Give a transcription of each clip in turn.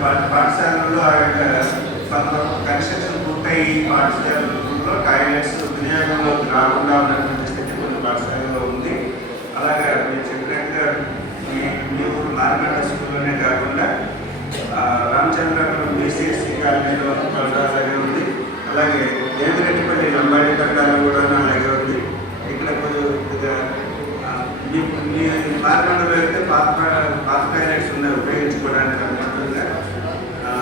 పాఠశాలలో ఆ యొక్క కన్స్ట్రక్షన్ పూర్తయి పాఠశాలలో టాయిలెట్స్ వినియోగంలోకి రాకుండా ఉన్నటువంటి స్థితి కొన్ని పాఠశాలలో ఉంది. అలాగే మీరు చెప్పినట్టుగా మీ న్యూ నారాయణ స్కూల్లోనే కాకుండా రామచంద్రపురం బీసీఎస్సీ కాలేజీలో కూడా ఉంది. అలాగే దేవిరెడ్డిపల్లి లంబాడి కట్టాలో కూడా అలాగే ఉంది ఇక్కడ కొద్దిగా ఆ, మీ మీ మార్గంలో వెళ్తే పాత పాత టాయిలెట్స్ ఉన్నాయి ఉపయోగించుకోవడానికి అనుకుంటుందా ఆ,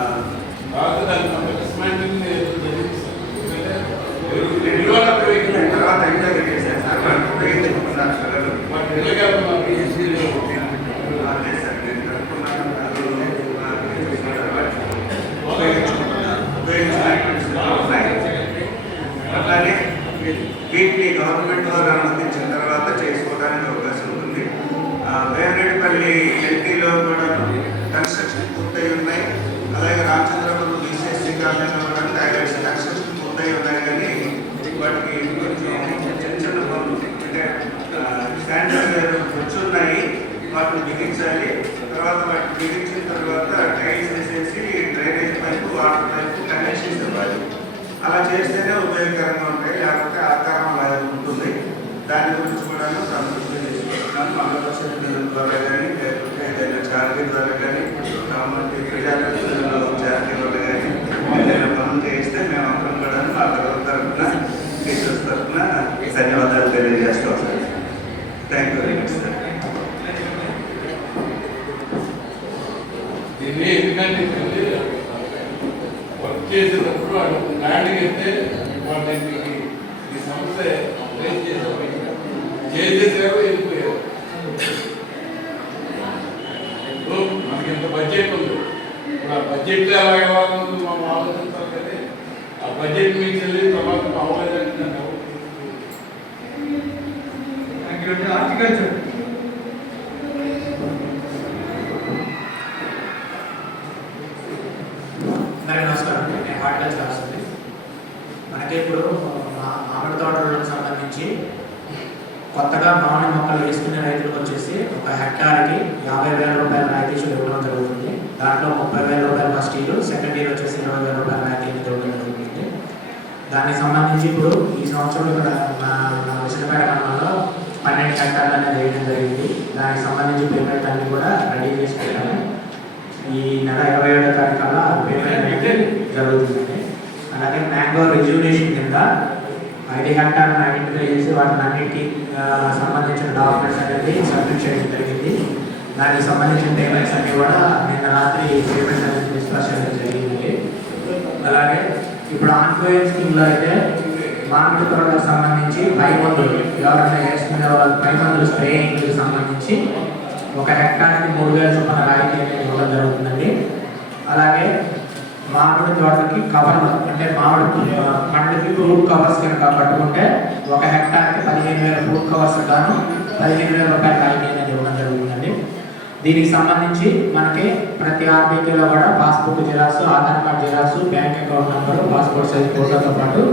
ఇవాళ ఉపయోగించాలి. తర్వాత ఇంకా చేశారు సార్ వాళ్ళు ఉపయోగించుకున్నారు పిల్లలు అదే సార్ నేను కనుక్కున్నాను అది ఉపయోగించుకుంటున్నారు ఉపయోగించుకున్నటువంటి స్థితిలో ఉన్నాయి అలానే గవర్నమెంట్లో గవర్నమెంట్ అనుమతించిన తర్వాత చేసుకోవడానికి అవకాశం ఉంది. వేరేపల్లి ఎల్టీలో కూడా కన్స్ట్రక్షన్ పూర్తయి ఉన్నాయి. అలాగే రామచంద్రపురం బీసీఎస్సీ కాలనీలో కూడా టాయిలెట్స్ కన్స్ట్రక్షన్ పూర్తయి ఉన్నాయి కానీ వాటికి కొంచెం చిన్న చిన్న పనులు అంటే స్టాండర్డ్ వచ్చున్నాయి. వాటిని బిగించాలి. తర్వాత వాటిని బిగించిన తర్వాత టైల్స్ వేసేసి drainage pipe water pipe connections ఇవ్వాలి అలా చేస్తేనే ఉపయోగకరంగా ఉంటాయి. లేకపోతే ఆకారం ఉంటుంది దాని గురించి కూడా సంతృప్తి తీసుకుంటున్నాను మండలపరిషత్ నిధుల ద్వారా కానీ లేకపోతే ఏదైనా చారిటీ ద్వారా కానీ కాబట్టి ప్రజాప్రతినిధులు చారిటీ వల్ల కానీ ఏదైనా పనులు చేయిస్తే మేము అక్కడ కూడా మా తరఫు తరఫున టీచర్స్ తరఫున ధన్యవాదాలు తెలియజేస్తాం sir thank you very much sir దీన్ని ఎందుకంటే వర్క్ చేసేటప్పుడు వాళ్ళు ల్యాండింగ్ అయితే వాళ్ళకి ఈ సంస్థ ఫేస్ చేసారు చేసేసారు వెళ్ళిపోయారు ఇప్పుడు మనకి ఇంత బడ్జెట్ ఉంది ఇప్పుడు ఆ బడ్జెట్ ఎలా ఇవ్వాలని మనం ఆలోచించాలి కానీ ఆ బడ్జెట్ మీకు వెళ్ళి తర్వాత అవ్వలేదంటే హార్టికల్చర్ నమస్కారం హార్టికల్చర్ మనకి ఇప్పుడు వచ్చేసి కొత్తగా మామిడి మొక్కలు వేసుకునే రైతులకు వచ్చేసి ఒక హెక్టార్కి యాభై వేల రూపాయల రాయితీ ఇవ్వడం జరుగుతుంది. దాంట్లో ముప్పై వేల రూపాయలు ఫస్ట్ ఇయర్ సెకండ్ ఇయర్ వచ్చేసి ఇరవై వేల రూపాయల రాయితీ ఇవ్వడం జరుగుతుంది. దానికి సంబంధించి ఇప్పుడు ఈ సంవత్సరం ఇక్కడ నా నా విశాఖపేట గ్రామంలో పన్నెండు హెక్టార్లు అనేది వేయడం జరిగింది. దానికి సంబంధించి పేమెంట్ అన్ని కూడా రెడీ చేసి పెట్టాము. ఈ నెల ఇరవై ఏడో తారీఖు కల్లా పేమెంట్ అనేది జరుగుతుందండి అలాగే మ్యాంగో రిజ్యూనేషన్ కింద ఐడి హెక్టార్లను ఐడెంటిఫై చేసి వాటిని అన్నిటికీ సంబంధించిన డాక్యుమెంట్స్ అనేది సబ్మిట్ చేయడం జరిగింది. దానికి సంబంధించిన పేమెంట్స్ అన్ని కూడా నిన్న రాత్రి పేమెంట్ అనేది డిస్కస్ చేయడం జరిగింది. అలాగే ఇప్పుడు ఆన్గోయింగ్ స్కీమ్లో అయితే మామిడి తోటకు సంబంధించి పై మందులు ఎవరైనా వేసుకునే వాళ్ళ పై మందులు స్ప్రేయింగ్కి సంబంధించి ఒక హెక్టార్కి మూడు వేల చొప్పున రాయితీ అనేది ఇవ్వడం జరుగుతుందండి. అలాగే మామిడి తోటకి కవర్లు అంటే మామిడి పండుకి ఫ్రూట్ కవర్స్ కనుక పట్టుకుంటే ఒక హెక్టార్కి పదిహేను వేల ఫ్రూట్ కవర్స్ గాను పదిహేను వేల రూపాయల రాయితీ అనేది ఇవ్వడం జరుగుతుందండి. దీనికి సంబంధించి మనకి ప్రతి ఆర్బీకేలో కూడా passbook xerox Aadhaar card xerox bank account number passport size ఫోటోతో పాటు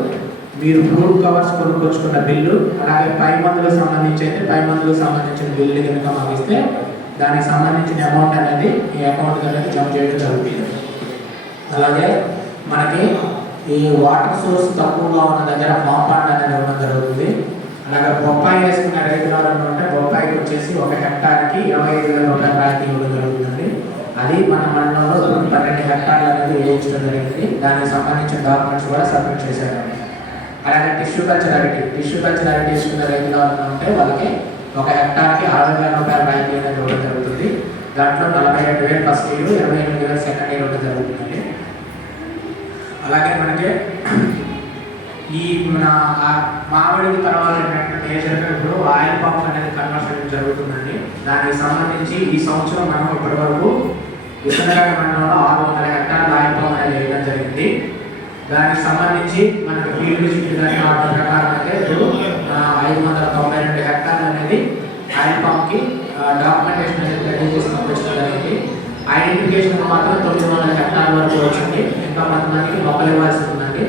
మీరు ఫ్రూట్ కవర్స్ కొనుక్కొచ్చుకున్న బిల్లు అలాగే పై మందులకు సంబంధించి అయితే పై మందులకు సంబంధించిన బిల్లు కనుక మాకు ఇస్తే దానికి సంబంధించిన అమౌంట్ అనేది ఈ అకౌంట్ అనేది జమ చేయడం జరుగుతుంది. అలాగే మనకి ఈ వాటర్ సోర్స్ తక్కువగా ఉన్న దగ్గర కాంపౌండ్ అనేది ఇవ్వడం జరుగుతుంది. అలాగే బొప్పాయి వేసుకున్న రైతులు అంటే ఉంటే బొప్పాయికి వచ్చేసి ఒక హెక్టార్కి ఇరవై ఐదు వేల రూపాయల రాయితీ ఇవ్వడం జరుగుతుంది. అది మన మండలంలో పన్నెండు హెక్టార్లు అనేది వేయించడం జరిగింది. దానికి సంబంధించిన డాక్యుమెంట్స్ కూడా సబ్మిట్ చేశారు. అలాగే టిష్యూ కల్చర్ అరటి టిష్యూ కల్చర్ అరటి వేసుకునే రైతులు అంటే ఉంటే వాళ్ళకి ఒక హెక్టార్కి అరవై వేల రూపాయల రాయితీ అనేది ఇవ్వడం జరుగుతుంది. దాంట్లో నలభై ఏడు వేలు ఫస్ట్ ఇయర్ ఇరవై ఎనిమిది వేలు సెకండ్ ఇయర్ ఇవ్వడం జరుగుతుంది. అలాగే మనకి ఈ మన మామిడి మామిడికి తర్వాత ఏంటంటే ఏజెంట్ ఇప్పుడు ఆయిల్ పంప్ అనేది కన్వర్షన్ జరుగుతుందండి. దానికి సంబంధించి ఈ సంవత్సరం మనం ఇప్పటి వరకు మండలంలో ఆరు వందల హెక్టార్ల ఆయిల్ పంప్ అనేది వేయడం జరిగింది. దానికి సంబంధించి మనకి ఫీల్డ్ విజిట్ కానీ ప్రకారం అయితే ఇప్పుడు ఐదు వందల తొంభై రెండు హెక్టార్లు అనేది ఆయిల్ పంప్కి డాక్యుమెంటేషన్ అనేది రెడీ చేసి పంపించడం జరిగింది. ఐడెంటిఫికేషన్ మాత్రం తొమ్మిది వందల హెక్టార్ల వరకు వచ్చింది. ఇంకా కొంతమందికి మొక్కలు ఇవ్వాల్సి ఉందండి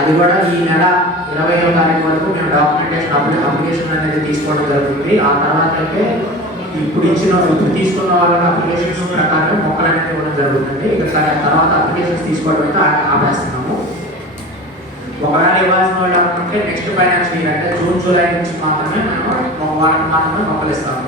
అది కూడా ఈ నెల ఇరవై తారీఖు వరకు మేము డాక్యుమెంటేషన్ అప్లై అప్లికేషన్ అనేది తీసుకోవడం జరుగుతుంది. ఆ తర్వాత అయితే ఇప్పుడు ఇచ్చిన ఇప్పుడు తీసుకున్న వాళ్ళకి అప్లికేషన్స్ ప్రకారం మొక్కలు అనేది ఇవ్వడం జరుగుతుంది. ఇక తర్వాత అప్లికేషన్స్ తీసుకోవడం అయితే ఆపేస్తున్నాము. ఒకవేళ ఇవ్వాల్సిన వాళ్ళు అనుకుంటే నెక్స్ట్ ఫైనాన్షియల్ ఇయర్ అంటే జూన్ జూలై నుంచి మాత్రమే మనం వాళ్ళకి మాత్రమే మొక్కలు ఇస్తాము.